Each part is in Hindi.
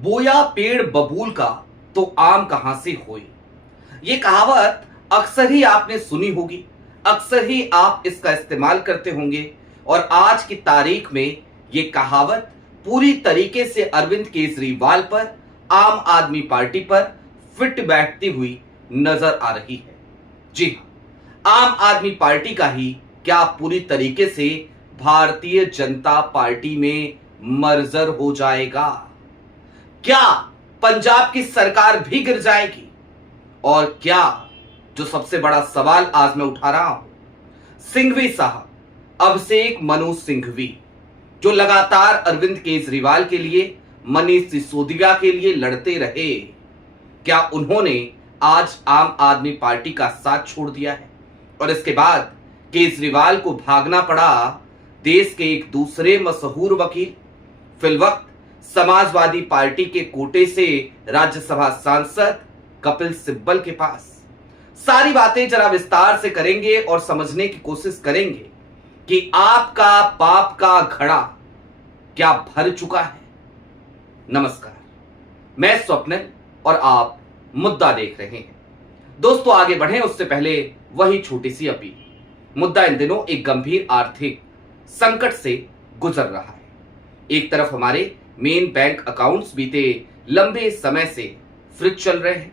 बोया पेड़ बबूल का तो आम कहां से होए। ये कहावत अक्सर ही आपने सुनी होगी, अक्सर ही आप इसका इस्तेमाल करते होंगे। और आज की तारीख में ये कहावत पूरी तरीके से अरविंद केजरीवाल पर, आम आदमी पार्टी पर फिट बैठती हुई नजर आ रही है। जी हां, आम आदमी पार्टी का ही क्या पूरी तरीके से भारतीय जनता पार्टी में मर्जर हो जाएगा? क्या पंजाब की सरकार भी गिर जाएगी? और क्या, जो सबसे बड़ा सवाल आज मैं उठा रहा हूं, सिंघवी साहब, अभिषेक मनु सिंघवी, जो लगातार अरविंद केजरीवाल के लिए, मनीष सिसोदिया के लिए लड़ते रहे, क्या उन्होंने आज आम आदमी पार्टी का साथ छोड़ दिया है? और इसके बाद केजरीवाल को भागना पड़ा देश के एक दूसरे मशहूर वकील, फिलवक्त समाजवादी पार्टी के कोटे से राज्यसभा सांसद कपिल सिब्बल के पास। सारी बातें जरा विस्तार से करेंगे और समझने की कोशिश करेंगे कि आपका पाप का घड़ा क्या भर चुका है। नमस्कार, मैं स्वप्निल और आप मुद्दा देख रहे हैं। दोस्तों, आगे बढ़ें उससे पहले वही छोटी सी अपील। मुद्दा इन दिनों एक गंभीर आर्थिक संकट से गुजर रहा है। एक तरफ हमारे मेन बैंक अकाउंट्स बीते लंबे समय से फ्रीज चल रहे हैं,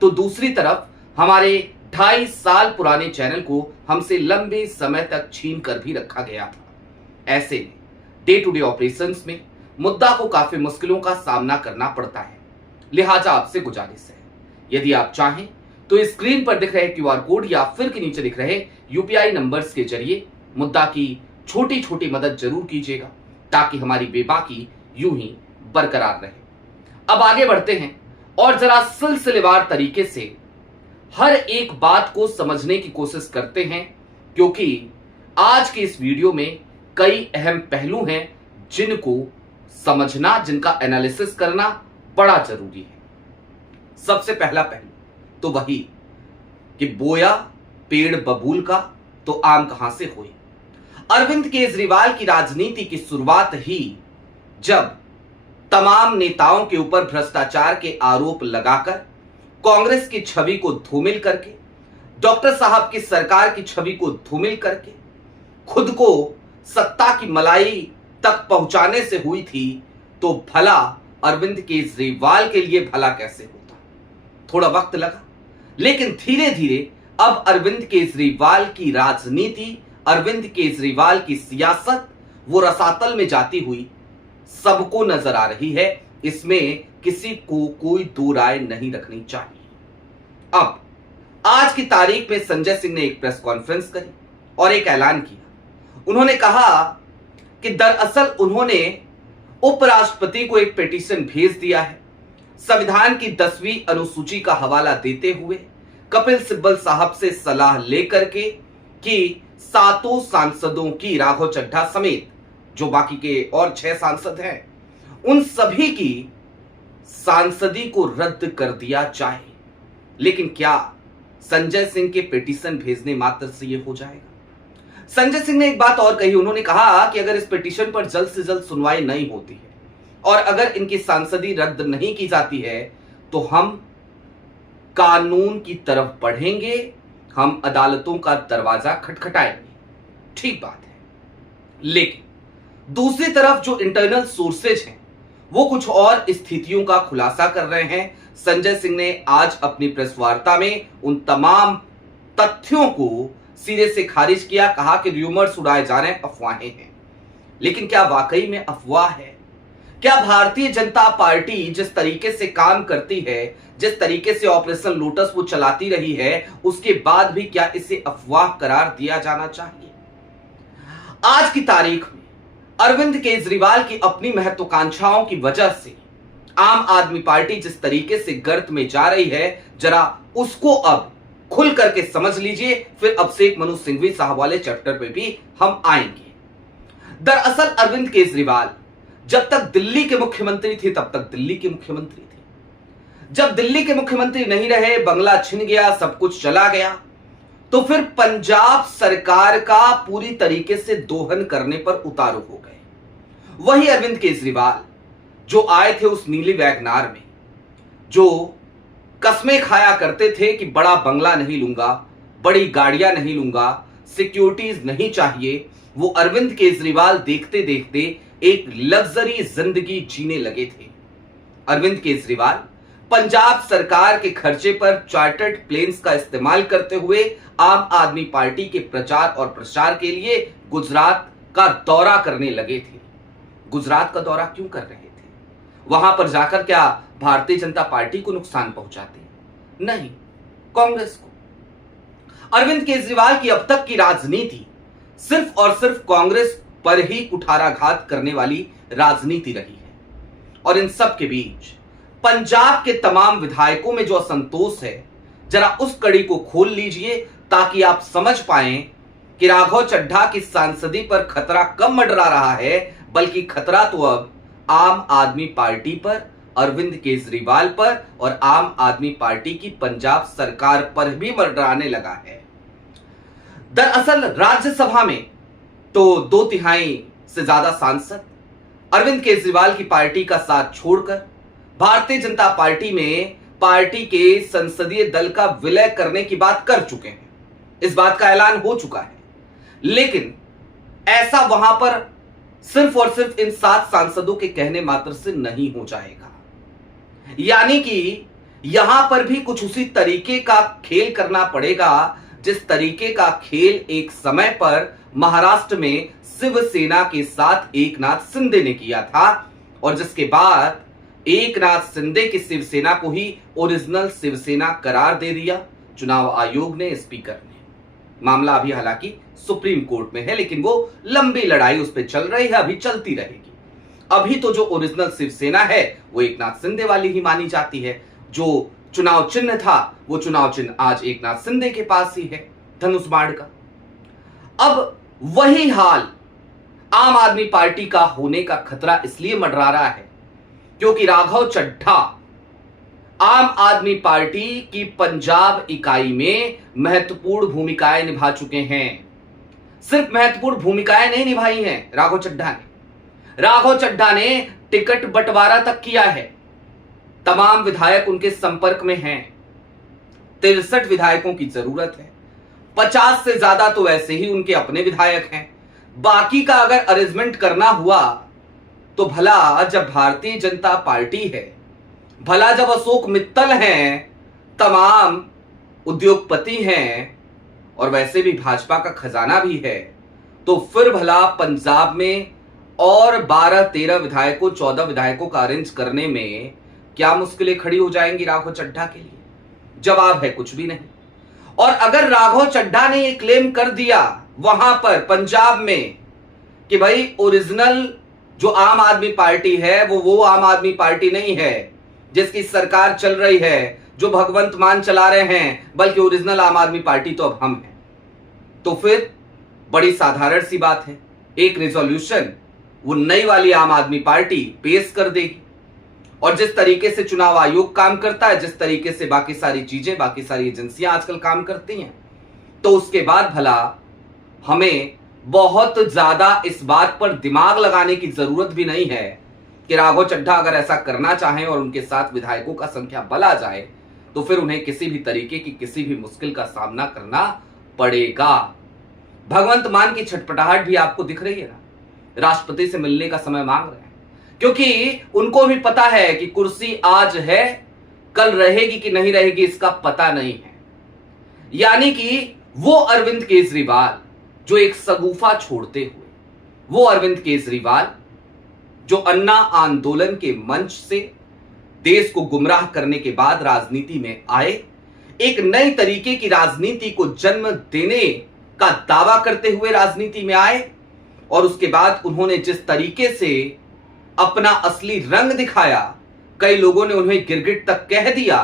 तो दूसरी तरफ हमारे 2.5 साल पुराने चैनल को हमसे लंबे समय तक छीन कर भी रखा गया था। ऐसे में डे टू डे ऑपरेशंस में मुद्दा को काफी मुश्किलों का सामना करना पड़ता है। लिहाजा आपसे गुजारिश है, यदि आप चाहें तो स्क्रीन पर दिख रहे क्यूआर कोड या फिर के नीचे दिख रहे यूपीआई नंबर्स के जरिए मुद्दा की छोटी छोटी मदद जरूर कीजिएगा, ताकि हमारी बेबाकी यूं ही बरकरार रहे। अब आगे बढ़ते हैं और जरा सिलसिलेवार तरीके से हर एक बात को समझने की कोशिश करते हैं, क्योंकि आज के इस वीडियो में कई अहम पहलू हैं जिनको समझना, जिनका एनालिसिस करना बड़ा जरूरी है। सबसे पहला पहलू तो वही कि बोया पेड़ बबूल का तो आम कहां से होए। अरविंद केजरीवाल की राजनीति की शुरुआत ही जब तमाम नेताओं के ऊपर भ्रष्टाचार के आरोप लगाकर, कांग्रेस की छवि को धूमिल करके, डॉक्टर साहब की सरकार की छवि को धूमिल करके, खुद को सत्ता की मलाई तक पहुंचाने से हुई थी, तो भला अरविंद केजरीवाल के लिए भला कैसे होता? थोड़ा वक्त लगा, लेकिन धीरे धीरे अब अरविंद केजरीवाल की राजनीति, अरविंद केजरीवाल की सियासत वो रसातल में जाती हुई सबको नजर आ रही है। इसमें किसी को कोई दो राय नहीं रखनी चाहिए। अब आज की तारीख में संजय सिंह ने एक प्रेस कॉन्फ्रेंस करी और एक ऐलान किया। उन्होंने कहा कि दरअसल उन्होंने उपराष्ट्रपति को एक पिटीशन भेज दिया है, संविधान की 10वीं अनुसूची का हवाला देते हुए कपिल सिब्बल साहब से सलाह लेकर के कि 7 सांसदों की, राघव चड्ढा समेत जो बाकी के और 6 सांसद हैं, उन सभी की सांसदी को रद्द कर दिया जाए। लेकिन क्या संजय सिंह के पिटीशन भेजने मात्र से यह हो जाएगा? संजय सिंह ने एक बात और कही। उन्होंने कहा कि अगर इस पिटीशन पर जल्द से जल्द सुनवाई नहीं होती है और अगर इनकी सांसदी रद्द नहीं की जाती है, तो हम कानून की तरफ बढ़ेंगे, हम अदालतों का दरवाजा खटखटाएंगे। ठीक बात है, लेकिन दूसरी तरफ जो इंटरनल सोर्सेज हैं वो कुछ और स्थितियों का खुलासा कर रहे हैं। संजय सिंह ने आज अपनी प्रेस वार्ता में उन तमाम तथ्यों को सिरे से खारिज किया, कहा कि र्यूमर्स उड़ाए जा रहे हैं, अफवाहें हैं। लेकिन क्या वाकई में अफवाह है? क्या भारतीय जनता पार्टी जिस तरीके से काम करती है, जिस तरीके से ऑपरेशन लोटस वो चलाती रही है, उसके बाद भी क्या इसे अफवाह करार दिया जाना चाहिए? आज की तारीख में अरविंद केजरीवाल की अपनी महत्वाकांक्षाओं की वजह से आम आदमी पार्टी जिस तरीके से गर्त में जा रही है, जरा उसको अब खुल करके समझ लीजिए, फिर अभिषेक मनु सिंघवी साहब वाले चैप्टर पे भी हम आएंगे। दरअसल अरविंद केजरीवाल जब तक दिल्ली के मुख्यमंत्री थे तब तक दिल्ली के मुख्यमंत्री थे। जब दिल्ली के मुख्यमंत्री नहीं रहे, बंगला छिन गया, सब कुछ चला गया, तो फिर पंजाब सरकार का पूरी तरीके से दोहन करने पर उतारू हो गए। वही अरविंद केजरीवाल जो आए थे उस नीली वैगनार में, जो कस्में खाया करते थे कि बड़ा बंगला नहीं लूंगा, बड़ी गाड़ियां नहीं लूंगा, सिक्योरिटीज नहीं चाहिए, वो अरविंद केजरीवाल देखते देखते एक लग्जरी जिंदगी जीने लगे थे। अरविंद केजरीवाल पंजाब सरकार के खर्चे पर चार्टर्ड प्लेन्स का इस्तेमाल करते हुए आम आदमी पार्टी के प्रचार और प्रसार के लिए गुजरात का दौरा करने लगे थे। गुजरात का दौरा क्यों कर रहे थे? वहां पर जाकर क्या भारतीय जनता पार्टी को नुकसान पहुंचाते? नहीं, कांग्रेस को। अरविंद केजरीवाल की अब तक की राजनीति सिर्फ और सिर्फ कांग्रेस पर ही कुठाराघात करने वाली राजनीति रही है। और इन सब के बीच पंजाब के तमाम विधायकों में जो असंतोष है, जरा उस कड़ी को खोल लीजिए ताकि आप समझ पाएं कि राघव चड्ढा की सांसदी पर खतरा कम मंडरा रहा है, बल्कि खतरा तो अब आम आदमी पार्टी पर, अरविंद केजरीवाल पर और आम आदमी पार्टी की पंजाब सरकार पर भी मंडराने लगा है। दरअसल राज्यसभा में तो 2/3 से ज्यादा सांसद अरविंद केजरीवाल की पार्टी का साथ छोड़कर भारतीय जनता पार्टी में पार्टी के संसदीय दल का विलय करने की बात कर चुके हैं। इस बात का ऐलान हो चुका है, लेकिन ऐसा वहां पर सिर्फ और सिर्फ इन 7 सांसदों के कहने मात्र से नहीं हो जाएगा। यानी कि यहां पर भी कुछ उसी तरीके का खेल करना पड़ेगा जिस तरीके का खेल एक समय पर महाराष्ट्र में शिवसेना के साथ एकनाथ शिंदे ने किया था और जिसके बाद एकनाथ शिंदे की शिवसेना को ही ओरिजिनल शिवसेना करार दे दिया चुनाव आयोग ने, स्पीकर ने। मामला अभी हालांकि सुप्रीम कोर्ट में है, लेकिन वो लंबी लड़ाई उस पर चल रही है, अभी चलती रहेगी। अभी तो जो ओरिजिनल शिवसेना है वो एकनाथ शिंदे वाली ही मानी जाती है। जो चुनाव चिन्ह था वो चुनाव चिन्ह आज एकनाथ शिंदे के पास ही है, धनुष बाण का। अब वही हाल आम आदमी पार्टी का होने का खतरा इसलिए मंडरा रहा है क्योंकि राघव चड्ढा आम आदमी पार्टी की पंजाब इकाई में महत्वपूर्ण भूमिकाएं निभा चुके हैं। सिर्फ महत्वपूर्ण भूमिकाएं नहीं निभाई हैं राघव चड्ढा ने टिकट बंटवारा तक किया है। तमाम विधायक उनके संपर्क में हैं। 63 विधायकों की जरूरत है, 50 से ज्यादा तो वैसे ही उनके अपने विधायक हैं। बाकी का अगर अरेंजमेंट करना हुआ तो भला जब भारतीय जनता पार्टी है, भला जब अशोक मित्तल हैं, तमाम उद्योगपति हैं और वैसे भी भाजपा का खजाना भी है, तो फिर भला पंजाब में और 12-13 विधायकों 14 विधायकों का अरेंज करने में क्या मुश्किलें खड़ी हो जाएंगी राघव चड्ढा के लिए? जवाब है कुछ भी नहीं। और अगर राघव चड्ढा ने यह क्लेम कर दिया वहां पर पंजाब में कि भाई ओरिजिनल जो आम आदमी पार्टी है वो आम आदमी पार्टी नहीं है जिसकी सरकार चल रही है, जो भगवंत मान चला रहे हैं, बल्कि ओरिजिनल आम आदमी पार्टी तो अब हम हैं, तो फिर बड़ी साधारण सी बात है, एक रेजोल्यूशन वो नई वाली आम आदमी पार्टी पेश कर देगी। और जिस तरीके से चुनाव आयोग काम करता है, जिस तरीके से बाकी सारी चीजें, बाकी सारी एजेंसियां आजकल काम करती हैं, तो उसके बाद भला हमें बहुत ज्यादा इस बात पर दिमाग लगाने की जरूरत भी नहीं है कि राघव चड्ढा अगर ऐसा करना चाहें और उनके साथ विधायकों का संख्या बल आ जाए तो फिर उन्हें किसी भी तरीके की किसी भी मुश्किल का सामना करना पड़ेगा। भगवंत मान की छटपटाहट भी आपको दिख रही है ना, राष्ट्रपति से मिलने का समय मांग रहे हैं, क्योंकि उनको भी पता है कि कुर्सी आज है, कल रहेगी कि नहीं रहेगी इसका पता नहीं है। यानी कि वो अरविंद केजरीवाल जो एक सगुफा छोड़ते हुए, वो अरविंद केजरीवाल जो अन्ना आंदोलन के मंच से देश को गुमराह करने के बाद राजनीति में आए, एक नए तरीके की राजनीति को जन्म देने का दावा करते हुए राजनीति में आए और उसके बाद उन्होंने जिस तरीके से अपना असली रंग दिखाया, कई लोगों ने उन्हें गिरगिट तक कह दिया,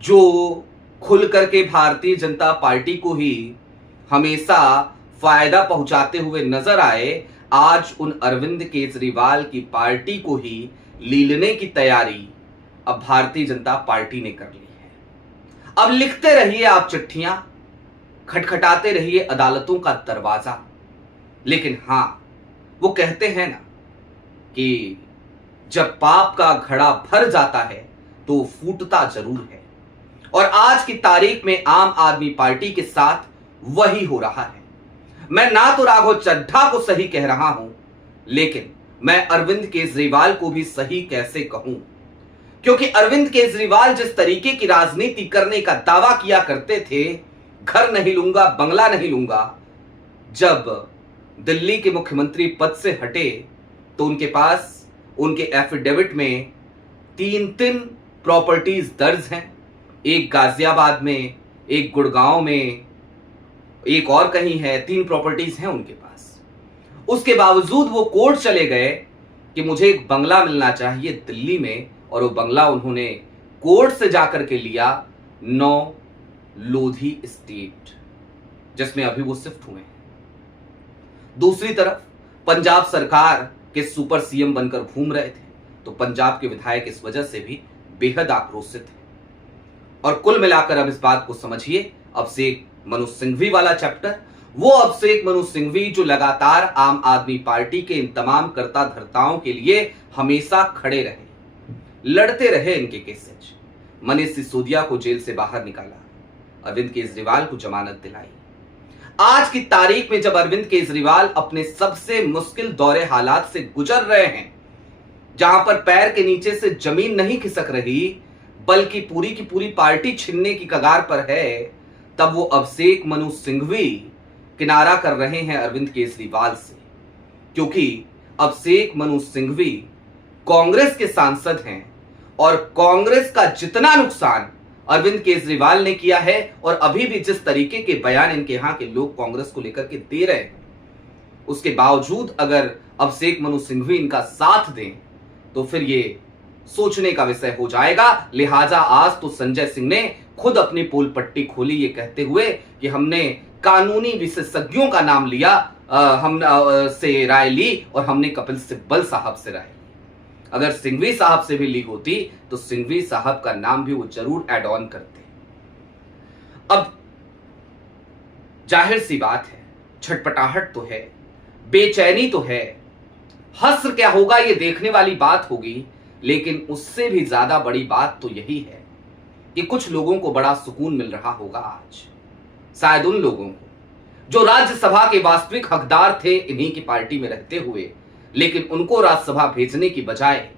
जो खुल करके भारतीय जनता पार्टी को ही हमेशा फायदा पहुंचाते हुए नजर आए, आज उन अरविंद केजरीवाल की पार्टी को ही लीलने की तैयारी अब भारतीय जनता पार्टी ने कर ली है। अब लिखते रहिए आप चिट्ठियां, खटखटाते रहिए अदालतों का दरवाजा, लेकिन हां, वो कहते हैं ना कि जब पाप का घड़ा भर जाता है तो फूटता जरूर है, और आज की तारीख में आम आदमी पार्टी के साथ वही हो रहा है। मैं ना तो राघव चड्ढा को सही कह रहा हूं, लेकिन मैं अरविंद केजरीवाल को भी सही कैसे कहूं, क्योंकि अरविंद केजरीवाल जिस तरीके की राजनीति करने का दावा किया करते थे, घर नहीं लूंगा, बंगला नहीं लूंगा, जब दिल्ली के मुख्यमंत्री पद से हटे तो उनके पास उनके एफिडेविट में 3 प्रॉपर्टीज दर्ज हैं। एक गाजियाबाद में, एक गुड़गांव में, एक और कहीं है, 3 प्रॉपर्टीज हैं उनके पास। उसके बावजूद वो कोर्ट चले गए कि मुझे एक बंगला मिलना चाहिए दिल्ली में, और वो बंगला उन्होंने कोर्ट से जाकर के लिया 9 लोधी एस्टेट, जिसमें अभी वो शिफ्ट हुए हैं। दूसरी तरफ पंजाब सरकार के सुपर सीएम बनकर घूम रहे थे, तो पंजाब के विधायक इस वजह से भी बेहद आक्रोशित हैं। और कुल मिलाकर अब इस बात को समझिए, अब से एक मनोज सिंघवी वाला चैप्टर, वो अब से एक मनोज सिंघवी जो लगातार आम आदमी पार्टी के इन तमाम कर्ता धर्ताओं के लिए हमेशा खड़े रहे, लड़ते रहे इनके केसेज। मनीष सिसोदिया को जेल से बाहर निकाला, अरविंद केजरीवाल को जमानत दिलाई। आज की तारीख में जब अरविंद केजरीवाल अपने सबसे मुश्किल दौरे हालात से गुजर रहे हैं, जहां पर पैर के नीचे से जमीन नहीं खिसक रही, बल्कि पूरी की पूरी पार्टी छिनने की कगार पर है, तब वो अभिषेक मनु सिंघवी किनारा कर रहे हैं अरविंद केजरीवाल से, क्योंकि अभिषेक मनु सिंघवी कांग्रेस के सांसद हैं, और कांग्रेस का जितना नुकसान अरविंद केजरीवाल ने किया है, और अभी भी जिस तरीके के बयान इनके यहां के लोग कांग्रेस को लेकर के दे रहे हैं, उसके बावजूद अगर अभिषेक मनु सिंघवी इनका साथ दें तो फिर ये सोचने का विषय हो जाएगा। लिहाजा आज तो संजय सिंह ने खुद अपनी पोल पट्टी खोली, ये कहते हुए कि हमने कानूनी विशेषज्ञों का नाम लिया, हम से राय ली, और हमने कपिल सिब्बल साहब से राय ली। अगर सिंघवी साहब से भी ली होती तो सिंघवी साहब का नाम भी वो जरूर ऐड ऑन करते। अब जाहिर सी बात है, छटपटाहट तो है, बेचैनी तो है, हस्र क्या होगा ये देखने वाली बात होगी, लेकिन उससे भी ज्यादा बड़ी बात तो यही है कि कुछ लोगों को बड़ा सुकून मिल रहा होगा आज, शायद उन लोगों को जो राज्यसभा के वास्तविक हकदार थे इन्हीं की पार्टी में रहते हुए, लेकिन उनको राज्यसभा भेजने की बजाय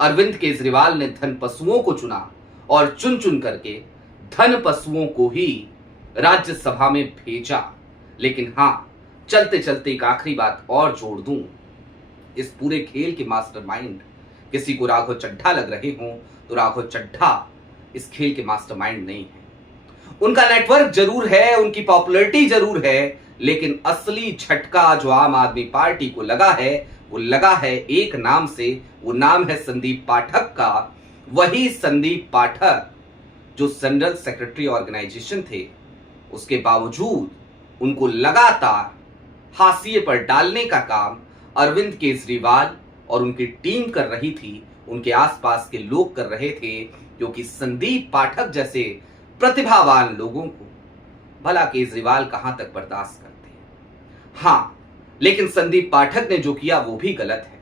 अरविंद केजरीवाल ने धन पशुओं को चुना, और चुन चुन करके धन पशुओं को ही राज्यसभा में भेजा। लेकिन हां, चलते चलते एक आखिरी बात और जोड़ दूं, इस पूरे खेल के मास्टरमाइंड किसी को राघव चड्ढा लग रहे हों तो राघव चड्ढा इस खेल के मास्टरमाइंड नहीं है। उनका नेटवर्क जरूर है, उनकी पॉपुलैरिटी जरूर है, लेकिन असली झटका जो आम आदमी पार्टी को लगा है, वो लगा है एक नाम से, वो नाम है संदीप पाठक का। वही संदीप पाठक जो जनरल सेक्रेटरी ऑर्गेनाइजेशन थे, उसके बावजूद उनको लगातार हाशिए पर डालने का काम अरविंद केजरीवाल और उनकी टीम कर रही थी, उनके आसपास के लोग कर रहे थे, क्योंकि संदीप पाठक जैसे प्रतिभावान लोगों को भला केजरीवाल कहां तक बर्दाश्त करते हैं। हां, लेकिन संदीप पाठक ने जो किया वो भी गलत है,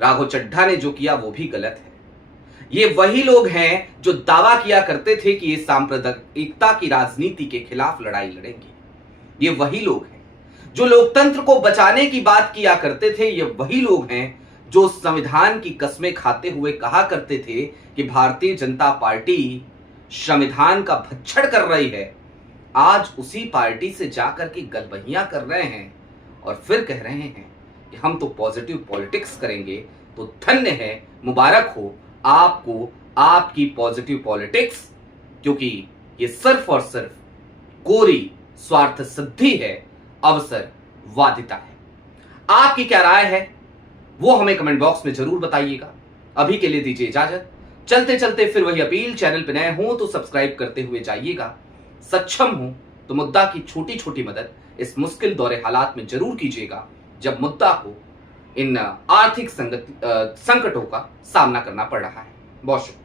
राघव चड्ढा ने जो किया वो भी गलत है। ये वही लोग हैं जो दावा किया करते थे कि ये सांप्रदायिकता की राजनीति के खिलाफ लड़ाई लड़ेंगे। ये वही लोग हैं जो लोकतंत्र को बचाने की बात किया करते थे। ये वही लोग हैं जो संविधान की कस्में खाते हुए कहा करते थे कि भारतीय जनता पार्टी संविधान का भक्षण कर रही है। आज उसी पार्टी से जाकर के गलबहियां कर रहे हैं और फिर कह रहे हैं कि हम तो पॉजिटिव पॉलिटिक्स करेंगे। तो धन्य है, मुबारक हो आपको, आपकी पॉजिटिव पॉलिटिक्स, क्योंकि ये सिर्फ और सिर्फ कोरी स्वार्थ सिद्धि है, अवसरवादिता है। आपकी क्या राय है वो हमें कमेंट बॉक्स में जरूर बताइएगा। अभी के लिए दीजिए इजाजत। चलते चलते फिर वही अपील, चैनल पे नए हो तो सब्सक्राइब करते हुए जाइएगा। सक्षम हो तो मुद्दा की छोटी छोटी मदद इस मुश्किल दौरे हालात में जरूर कीजिएगा, जब मुद्दा को इन आर्थिक संकटों का सामना करना पड़ रहा है। बहुत शुक्रिया।